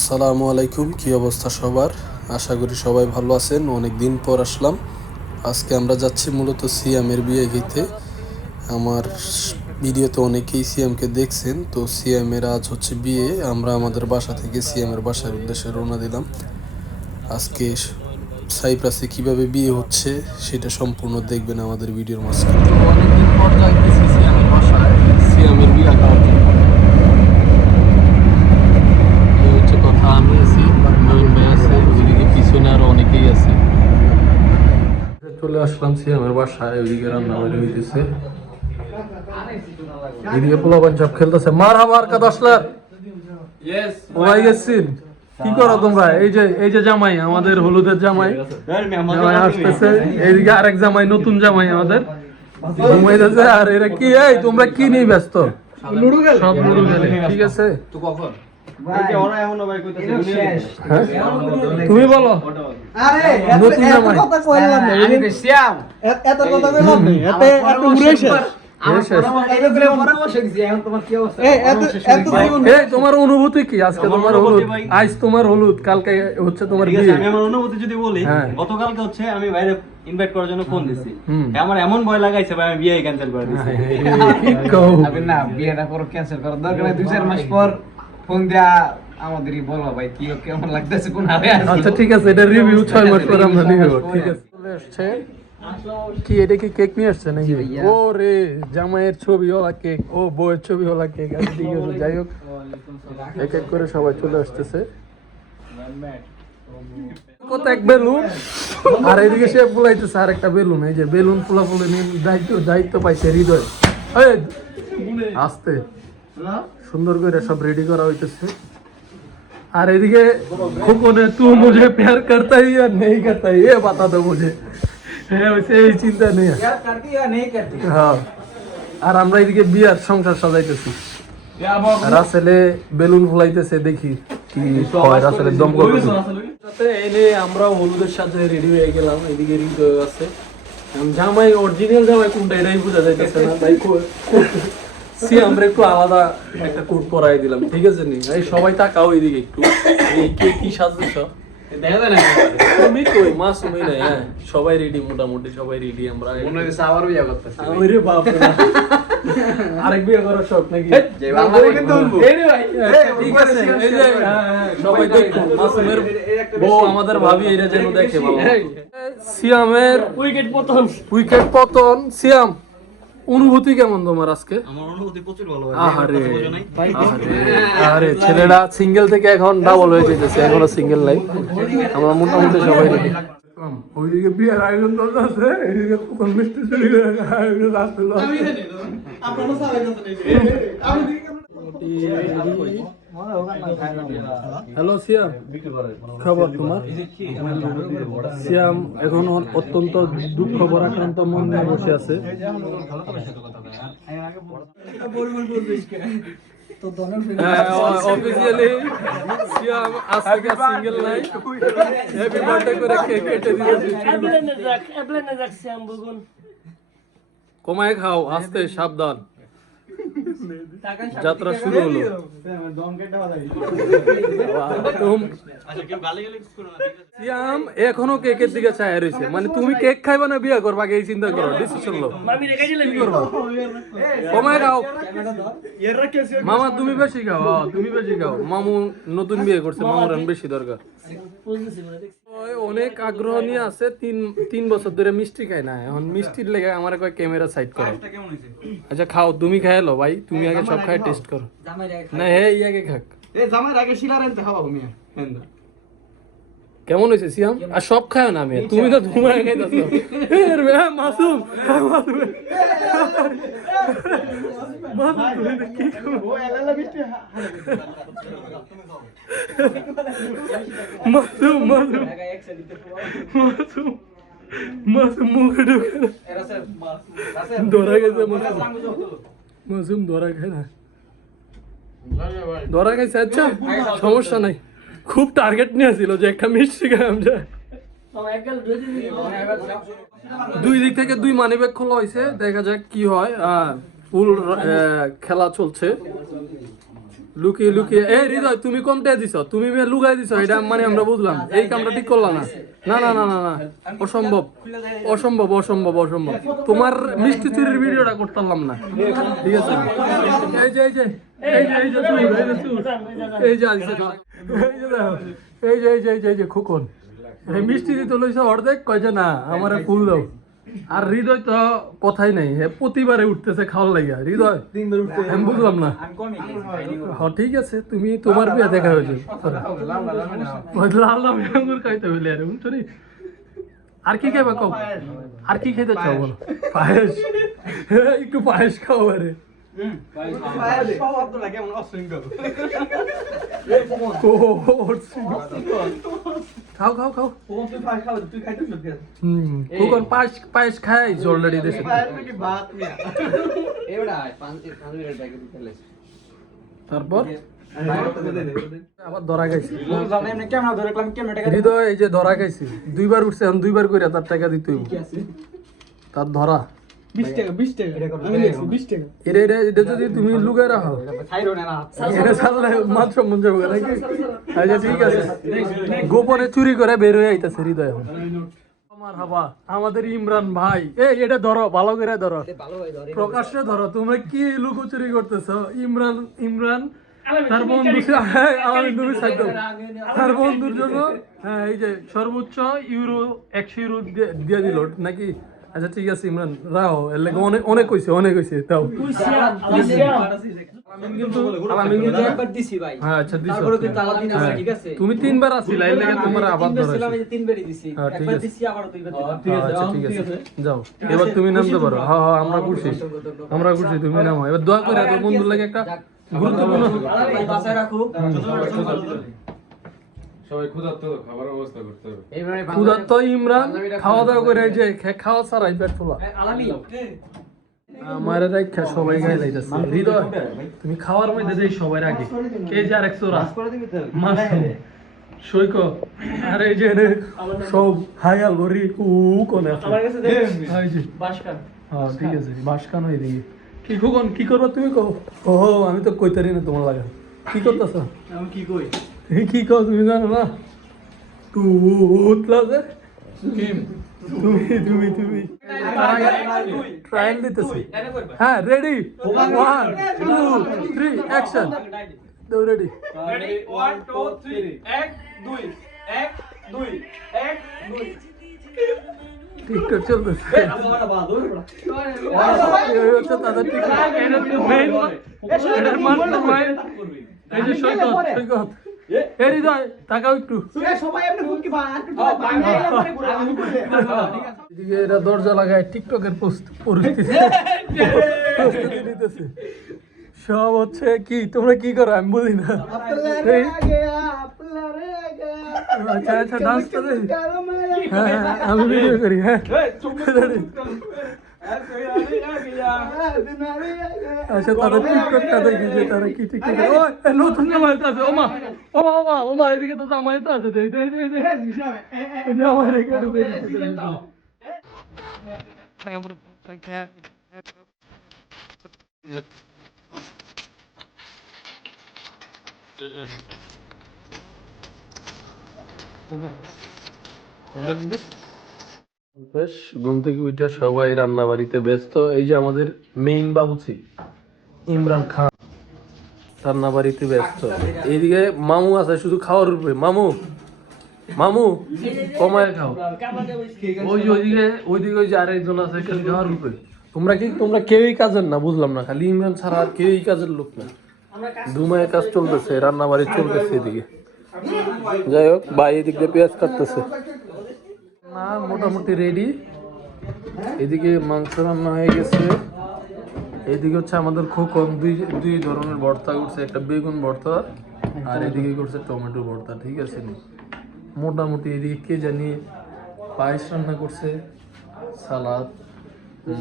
আসসালামু আলাইকুম, কি অবস্থা সবার? আশা করি সবাই ভালো আছেন। অনেক দিন পর আসলাম। আজকে আমরা যাচ্ছি মূলত সিয়ামের বিয়ে খেতে। আমার ভিডিওতে অনেকেই সিয়ামকে দেখছেন, তো সিয়ামের আজ হচ্ছে বিয়ে। আমরা আমাদের বাসা থেকে সিয়ামের বাসার উদ্দেশ্যে রওনা দিলাম। আজকে সাইপ্রাসে কিভাবে বিয়ে হচ্ছে সেটা সম্পূর্ণ দেখবেন আমাদের ভিডিওর মাঝখানে। অনেকদিন পর যাইতেছি সিয়ামের বাসায় সিয়ামের বিয়ে করার জন্য। আমি আছি, নয়ন ভাই আছে, ওইদিকে পিছনে আরো অনেকেই আছে। চলে আসলাম সিয়ামের বাসায়, ওইদিকে রান্না বাড়ি হইতেছে, এদিকে পোলাপান সব খেলতেছে। মার হামার কাদ আসলাম ওরাই গেছেন। কি করো তোমরা? এই যে জামাই, আমাদের হলুদের জামাই জামাই আসতেছে। এইদিকে আরেক জামাই, নতুন জামাই আমাদের ঘুমাইতেছে। আর এরা কি, এই তোমরা কি নিয়ে ব্যস্ত? সব লুডু খেলে, ঠিক আছে। তুমি বলো। তোমার অনুভূতি কি আজকে? তোমার হলুদ, আজ তোমার হলুদ, কালকে হচ্ছে তোমার বিয়ে। আমি আমার অনুভূতি যদি বলি, গতকালকে হচ্ছে আমি বাইরে ইনভাইট করার জন্য ফোন দিছি। আমার এমন ভয় লাগাইছে ভাই, আমি বিয়ে ক্যান্সেল করে দিছি। না, বিয়েটা করো, ক্যান্সেল করো দরকার নাই। 2-4 মাস পর ফোন দিয়া আমাদেরই বলো ভাই কি কেমন লাগতেছে, কোন হালে আছে। আচ্ছা ঠিক আছে, এটা রিভিউ 6 মাস পর আমরা নিব। ঠিক আছে, চলে আসছে। কি এটা কি কেক নিয়ে আসছে নাকি? ও রে, জামাইয়ের ছবি ওলা কেক, ও বউয়ের ছবি ওলা কেক। আচ্ছা ঠিক আছে, যাই হোক, এক এক করে সবাই চলে আসতেছে। কত এক বেলুন, আর এদিকে সে ফুলাইতেছে আর একটা বেলুন। এই যে বেলুন ফুলা ফুলে নিয়ে দায়িত্ব পাইছে হৃদয়। আসতে সুন্দর করে সব রেডি করা হইতেছে। আর এদিকে খোকনে তু মুঝে প্যার করতা হি या नहीं करता ये बता दो मुझे। হ্যাঁ, ওইসে এই চিন্তা নেই। হ্যাঁ, আর আমরা এদিকে বিয়ার সংসার সাজাইতেছি। রাসেলে বেলুন ফুলাইতেছে, দেখি কি হয়। রাসেলের দম করতেছে। এনে আমরা হলুদের সাথে রেডি হয়ে গেলাম। এদিকে হৃদয় আছে। জামাই অরিজিনাল জামাই কোনটা এটাই বোঝা যাইতেছে না, তাই আমরা একটু আলাদা একটা কোট পরাই দিলাম, ঠিক আছে নি? এই সবাই তাকাও এদিকে একটু, এই কে কি সাজতেছ দেখা যায় না? তুমি কই মাসুমই নাই? হ্যাঁ, সবাই রেডি, মোটামুটি সবাই রেডি। আমরা মনে হইছে আবার বিয়ে করতেছি। ওরে বাপ রে, আরেক বিয়ে করার শখ নাকি? যে বাংলা কিন্তু এই রে ভাই, ঠিক আছে, এই যে সবাই দেখো, মাসুমের বউ আমাদের ভাবি এরা যেন দেখে ভালো। সিয়ামের উইকেট পতন। সিয়াম, অনুভূতি কেমন তোমার আজকে? আমার অনুভূতি প্রচুর ভালো। আরে ছেলেরা সিঙ্গেল থেকে এখন ডাবল হয়ে যেতেছে, এখনো সিঙ্গেল নাই। আমরা মোটামুটি সবাই রেডি। ওইদিকে বিয়ের আয়োজন চলতেছে, এদিকে কখন মিষ্টি চুরি করে আসছিল। হ্যালো সিয়াম, খবর তোমার? সিয়াম এখন অত্যন্ত দুঃখ ভরাক্রান্ত মন নিয়ে বসে আছে। অফিসিয়ালি সিয়াম আজ থেকে সিঙ্গেল নাই। হ্যাপি বার্থডে করে কেক কেটে দিয়েছি। কমায় খাও, আস্তে, সাবধান। যাত্রা শুরু হলো। সিয়াম এখনো কেকের দিকে চায় রয়েছে, মানে তুমি কেক খাইবা না বিয়ে করবা, এই চিন্তা করো, ডিসিশন লো। কি করবা? কমায় খাও মামা, তুমি বেশি খাও। তুমি বেশি খাও। মামু নতুন বিয়ে করছে, মামুর বেশি দরকার। অনেক আগ্রহ নিয়ে আছে, 3 বছর ধরে মিষ্টি খায় না। এখন মিষ্টির লেগে আমার কয় ক্যামেরা সাইড করো। আচ্ছা খাও, তুমি খাই লো ভাই, তুমি আগে সব খাই টেস্ট করো। না হে ইয়াকে খাক। কেমন হয়েছে সিয়াম? আর সব খায় না আমি, তুমি তো তোমার খাইতেছো। মাসুম মুখে ঢুকে ধরা গেছে। মাসুম ধরা খায় না, ধরা খাইছে। আচ্ছা সমস্যা নাই, খুব টার্গেট নিয়েছিল যে একটা মিষ্টি খাই। 2 দিক থেকে 2 মানিব্যাগ খোলা হয়েছে, দেখা যাক কি হয়। ফুল খেলা চলছে। লুকিয়ে লুকিয়ে এই হৃদয় তুমি কমতে দিছ, তুমি মেয়ে লুকাই দিছ, এটা মানে আমরা বুঝলাম, এই কামটা ঠিক করলা না। না না না না না, অসম্ভব অসম্ভব অসম্ভব অসম্ভব, তোমার মিষ্টি চুরির ভিডিওটা করতে পারলাম না, ঠিক আছে? এই যে এই যে এই যে এই যে চুর, এই যে চুর, এই যে আসছে, এই যে দেখো, এই যে এই যে এই যে এই যে খোকন, এই মিষ্টি দিতে লইছে অর্ধেক, কয় যে না আমারে ফুল দাও। আর হৃদয় তো কথাই নাই, প্রতিবারে উঠতেছে খাওয়ার লাগিয়া। হৃদয় আমি বুঝলাম না। হ্যাঁ ঠিক আছে, তুমি তোমার বিয়ে দেখা হয়েছে, লাল লাল আঙ্গুর খাইতে হইলে আরে বুঝছো নি। আর কি খাইবা কও, আর কি খাইতে চাও বলো? পায়েস, একটু পায়েস খাও আরে। খাও খাও খাও। খোকন পায়েস পায়েস খাইছ অলরেডি দেশে। তারপর আবার ধরা খাইছি হৃদয়, এই যে ধরা খাইছি, দুইবার উঠছে, এখন দুইবার করে তার টাকা দিতে হইব। তার ধরা 20 টাকা 20 টাকা আমি নিয়েছি 20 টাকা। এটা যদি তুমি লুকায় রাখো, এটা ছাড়লে মান সম্মান যাবো নাকি? আচ্ছা ঠিক আছে, গোপনে চুরি করে বের হয়ে আইতাছে হৃদয় এখন। আমার হাবা আমাদের ইমরান ভাই, এটা ধরো, ভালো করে ধরো, প্রকাশ্যে ধরো, তোমরা কি লুকোচুরি করতেছো? ইমরান ইমরান তার বন্ধু, হ্যাঁ আমি তুমি সাইড, তার বন্ধুর জন্য হ্যাঁ এই যে সর্বোচ্চ €100 দিয়ে দিল নাকি? আচ্ছা ঠিক আছে ইমরান রাও, এর লাগে অনেক অনেক কইছে, অনেক কইছে তাও একবার দিছি ভাই। হ্যাঁ আচ্ছা দিছো, তারপরে কিন্তু আবার দিন আছে, ঠিক আছে? তুমি তিনবার আসিলা, এর লাগে তোমার আবার ধরে। আমি তিনবারই দিছি, হ্যাঁ, ঠিক একবার আছে। দিছি আবার দুইবার দিছি। আচ্ছা ঠিক আছে, যাও এবার তুমি নামতে পারো। হ্যাঁ হ্যাঁ আমরা খুশি, আমরা খুশি, তুমি নামো এবার। দোয়া করে তোর বন্ধুর লাগে একটা গুরুত্বপূর্ণ, ভাই বাসায় রাখো। সবাই ক্ষুধার্ত, খাবারের ব্যবস্থা করতে হবে। ক্ষুধার্ত ইমরান খাওয়া দাওয়া করে, এই যে খাওয়া ছাড়াই পেট ফোলা। আলামি আমার রাখা সবাই গায়ে লাইতেছে। হৃদয় তুমি খাওয়ার মধ্যে দেই সবার আগে, এই যে আরেক চোরা মাছ সৈক, আর এই যে সব হায়াল ভরি কোনে আছে আমার কাছে দেখ এই যে বাসকান। হ্যাঁ ঠিক আছে, বাসকান হয়ে দিকে কি খুকন কি করবা তুমি কও? ও আমি তো কইতারি না তোমার লাগা, কি করতেছ? আমি কি কই? তুমি কি কও তুমি জানো না? টুতলা যে তুমি তুমি তুমি ট্রায়াল দিতেছি। হ্যাঁ রেডি, 1 2 3 অ্যাকশন। দাও রেডি, রেডি 1 2 3 1 2 1 2 1 2 টিকটক চলতেছে। এই হচ্ছে তাদের টিকটক, এটা মেইন এটার মানটা ভাই। এই যে সৈকত সৈকত, এই হৃদয় তাকাও একটু, সবাই আপনি ফোন কি ভাই আর একটু বাংলা পরে ঘুরে আমি কইলে এদিকে এরা দরজা লাগায় টিকটকের পরিস্থিতি নিতেছে। সব হচ্ছে কি, তোমরা কি করো আমি বুঝি না। এই, আচ্ছা আচ্ছা ডান্স করে, হ্যাঁ হ্যাঁ আমি ভিডিও করি, হ্যাঁ আচ্ছা তাদের টিকটকটা দেখি যে তারা কি টিকটক করে। ওই নতুন জামাইতে আছে, ওমা ওমা ওমা ওমা, এদিকে তো জামাইতে আছে, জামাই রেখে ঢুকে বেশ। ঘুম থেকে উঠে সবাই রান্না বাড়িতে ব্যস্ত। এই যে আমাদের মেইন বাবুচি ইমরান খান রান্না বাড়িতে ব্যস্ত। এইদিকে মামু আছে শুধু খাওয়ার উপরে। মামু মামু কমায় খাও। ওই যে ওইদিকে ওই যে আরেকজন আছে খালি খাওয়ার উপরে। তোমরা কেউই কাজের না, বুঝলাম না, খালি ইমরান ছাড়া আর কেউই কাজের লোক না। ধুমায় কাজ চলতেছে, রান্না বাড়ি চলতেছে এদিকে। যাই হোক ভাই এদিক দিয়ে পেঁয়াজ কাটতেছে না, মোটামুটি রেডি। এদিকে মাংস রান্না হয়ে গেছে। এইদিকে হচ্ছে আমাদের খোকন দুই ধরনের ভর্তা করছে, একটা বেগুন ভর্তা আর এদিকে করছে টমেটো ভর্তা, ঠিক আছে নি। মোটামুটি এদিকে কে জানি পায়েস রান্না করছে, সালাদ,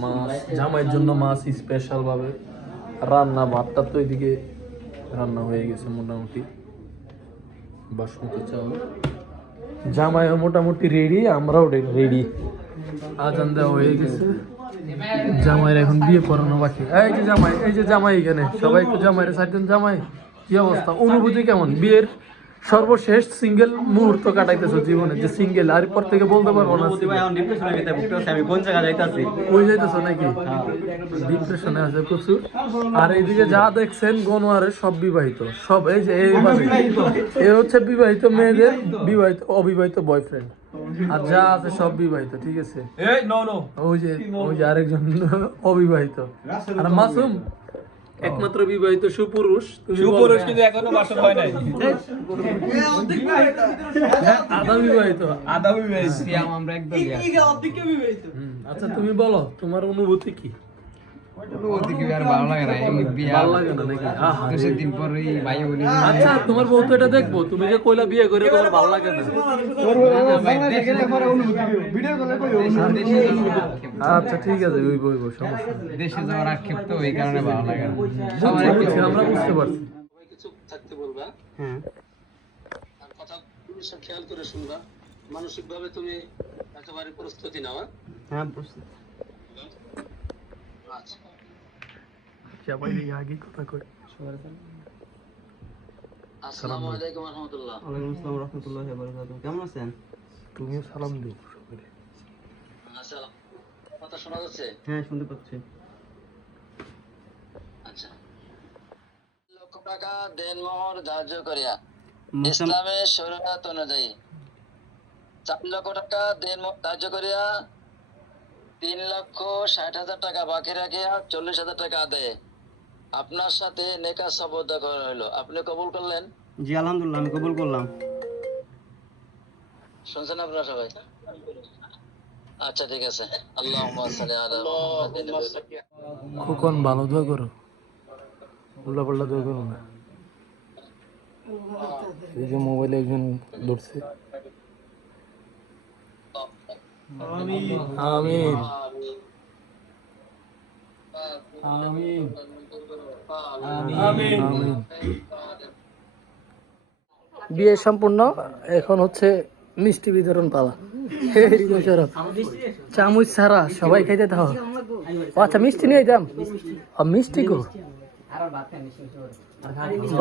মাছ, জামাইয়ের জন্য মাছ স্পেশাল ভাবে রান্না। ভাতটা তো এদিকে রান্না হয়ে গেছে মোটামুটি, বাসমতি চাউল। জামাইও মোটামুটি রেডি, আমরাও রেডি। আজান দেওয়া হয়ে গেছে। জামাইয়ের এখন বিয়ে পড়ানো বাকি। এই যে জামাই, এই যে জামাই এখানে, সবাই একটু জামাইয়ের সাইডেন। জামাই কি অবস্থা, অনুভূতি কেমন? বিয়ের সর্বশেষ সিঙ্গেল মুহূর্ত কাটাইতেছো জীবনে, যে সিঙ্গেল, আর পর থেকে বলতে পারবো না। অনুভূতি ভাই এখন ডিপ্রেশনের ভিতরে ভুগতেছি, আমি কোন জায়গায় যাইতাছি। ওই যাইতেছো নাকি? ডিপ্রেশনে আছে প্রচুর। আর এইদিকে যা দেখছেন গনোয়ারের সব বিবাহিত, সব এই যে এই হচ্ছে বিবাহিত মেয়েদের বিবাহিত অবিবাহিত বয়ফ্রেন্ড, আর যা আছে সব বিবাহিত, ঠিক আছে? ওই যে আরেকজন অবিবাহিত, আর মাসুম একমাত্র বিবাহিত সুপুরুষ। সুপুরুষ কিন্তু এখনো বাসর হয় নাই, আধা বিবাহিত। আমরা একদম আচ্ছা তুমি বলো তোমার অনুভূতি কি? অনুভূতি কি আর ভালো লাগে না, এই বিয়ে ভালো লাগে না নাকি? আহা। দিন পরে ভাই বলি আচ্ছা তোমার বউ তো এটা দেখবো, তুমি যে কইলা বিয়ে করে তোমার ভালো লাগে না। আচ্ছা ঠিক আছে, ওই বই সমস্যা নেই। দেশে যাওয়ার আক্ষেপ তো এই কারণে ভালো লাগে না। আমরা বুঝতে পারছি। কিছু থাকতে বলবা, আর কথা সব খেয়াল করে শুনবা, মানসিক ভাবে তুমি একেবারে প্রস্তুতি নাও। হ্যাঁ বুঝছি। আচ্ছা সবাই আগে কথা কই। আসসালামু আলাইকুম ওয়া রাহমাতুল্লাহ। ওয়ালাইকুম আসসালাম ওয়া রাহমাতুল্লাহি ওয়া বারাকাতুহু। কেমন আছেন? তুমিও সালাম দিও সবাইকে। আসসালাম, কথা শোনা যাচ্ছে? হ্যাঁ শুনতে পাচ্ছি। আচ্ছা, লক্ষ টাকা দেনমোহর ধার্য করিয়া ইসলামের শরীয়ত অনুযায়ী 4 লক্ষ টাকা দেনমোহর ধার্য করিয়া 3,60,000 টাকা বাকি রাখিয়া 40,000 টাকা আদায়ে আপনার সাথে নেকাহ সাব্যস্ত করা হলো। আপনি কবুল করলেন? জি আলহামদুলিল্লাহ, আমি কবুল করলাম। শুনছেন আপনারা সবাই? আচ্ছা ঠিক আছে। আল্লাহুম্মা সাল্লি আলা মুহাম্মাদিন। খোকন ভালো দোয়া করো, উল্টা পাল্টা দোয়া করো না। এই যে মোবাইলে একজন ধরছে। আমিন আমিন আমিন আমিন। বিয়ে সম্পূর্ণ, এখন হচ্ছে মিষ্টি বিতরণ পালা। চামচ ছাড়া সবাই খাইতে দাও। আচ্ছা মিষ্টি নিয়ে যাম, মিষ্টি গো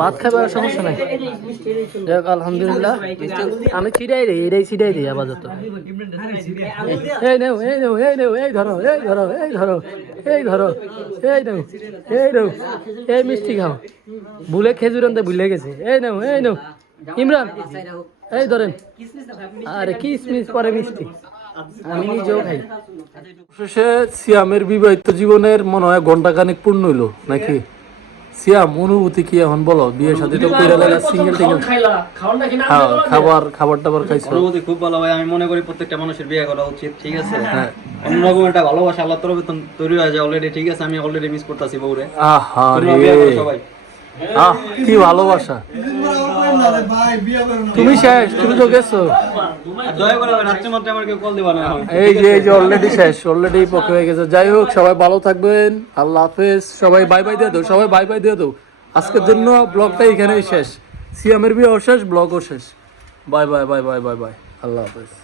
ভাত খাবে, সমস্যা নাই। যাক আলহামদুলিল্লাহ, আমি ছিটাই দিই, এটাই ছিটাই দিই আপাতত। এই নেও এই নেও এই নেও, এই ধরো এই ধরো এই ধরো এই ধরো, এই নেও এই নেও, এই মিষ্টি খাও। ভুলে খেজুর আনতে ভুলে গেছে। এই নেও এই নেও ইমরান, এই ধরেন। আরে কিসমিস পরে মিষ্টি, আমি নিজেও খাই। শেষে সিয়ামের বিবাহিত জীবনের মনে হয় ঘন্টাখানেক পূর্ণ হইলো নাকি? সিয়াম অনুভূতি কি এখন বলো? বিয়ে শাদী তো কইরা লাগা, সিঙ্গেল টিঙ্গেল খাবার টাবার খাইছো? অনুভূতি খুব ভালো ভাই, আমি মনে করি প্রত্যেকটা মানুষের বিয়ে করা উচিত, ঠিক আছে? অন্যরকম একটা ভালোবাসা আল্লাহর তরফে তৈরি হয়ে যায় অলরেডি, ঠিক আছে? আমি অলরেডি মিস করতেছি বউরে। আহা রে, সবাই আহ কি ভালোবাসা। তুমি শেষ, তুমি তো গেছো। দয়া করে রাত্রে মাত্রে আমার কেউ কল দিবা না এখন। এই যে অলরেডি শেষ, অলরেডি পক্ষে হয়ে গেছে। যাই হোক, সবাই ভালো থাকবেন, আল্লাহ হাফেজ। সবাই বাই বাই দিয়ে দাও, সবাই বাই বাই দিয়ে দাও। আজকের জন্য ব্লগটা এখানেই শেষ। সিয়ামের বিয়েও শেষ, ব্লগও শেষ। Bye bye bye bye bye bye, আল্লাহ হাফেজ।